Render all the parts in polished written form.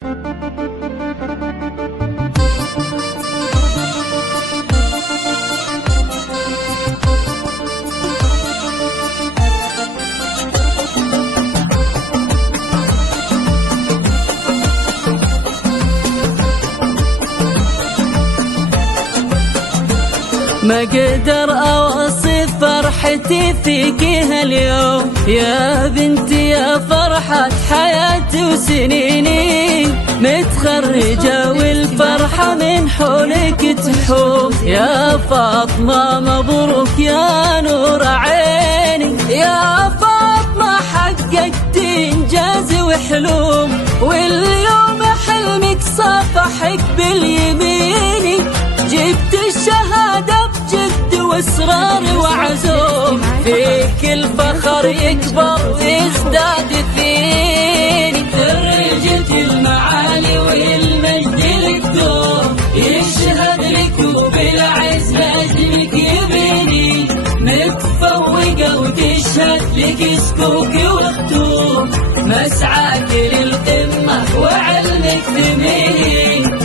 ما اقدر اوصف فرحتي فيك هاليوم يا بنتي، يا فرحة حياتي وسنيني، متخرجة والفرحة من حولك تحوم. يا فاطمة مبروك يا نور عيني، يا فاطمة حققتي انجاز وحلوم، واليوم حلمك صافحك باليميني، جبت الشهادة بجد واصرار وعزوم، فيك الفخر يكبر ويزداد فيني، درجة المعالي والمجد لك دوم، يشهد لك وبالعز نجمك يبيني، متفوقة وتشهد لك سكوك وختوم، مسعاك للقمة وعلمك ثميني.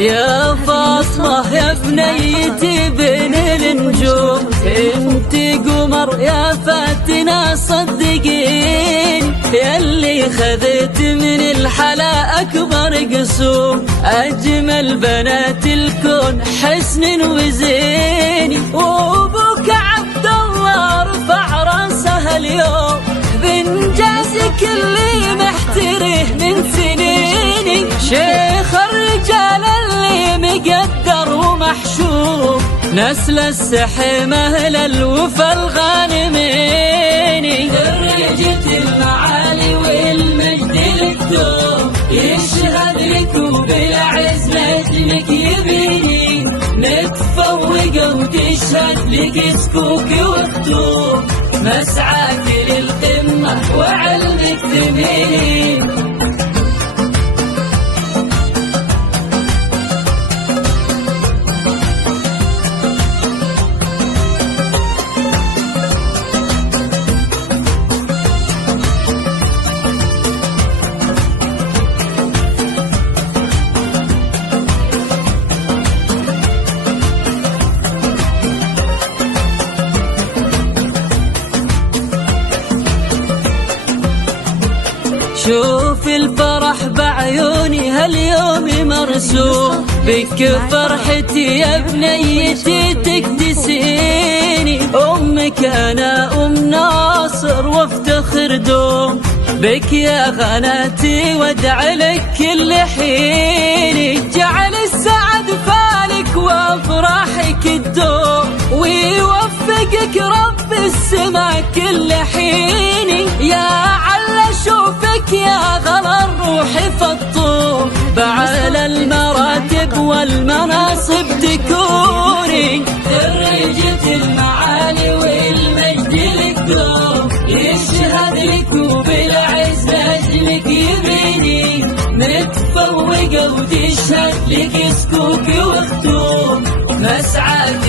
يا فاطمة يا بنيتي بين النجوم، انتي قمر يا فاتنة صدقين، ياللي خذت من الحلا اكبر قسوم، اجمل بنات الكون حسن وزين، وابوك عبد الله رفع راسها اليوم بانجازك اللي محتره من سنيني، شيخ الرجال مقدر ومحشوم، نسل السحيم اهل الوفا الغانمين، درجة المعالي والمجد لك دوم، يشهد لك وبالعز نجمك يبيني، متفوقة وتشهد لك سكوك وختوم، مسعاك للقمة وعلمك ثمين. شوف الفرح بعيوني هاليوم مرسوم، بك فرحتي يا بنيتي تكتسيني، أمك أنا أم ناصر وافتخر دوم، بك يا غناتي وادعي لك كل حيني، جعل السعد فالك وافراحك الدوم، ويوفقك رب السما كل حيني، يا عل شوفك يا غلا الروح فطوم، بعلى المراتب والمناصب تكوني، درجة المعالي والمجد لك دوم، يشهد لك وبالعز نجمك يبيني، متفوقة وتشهد لك سكوك وختوم، مسعاك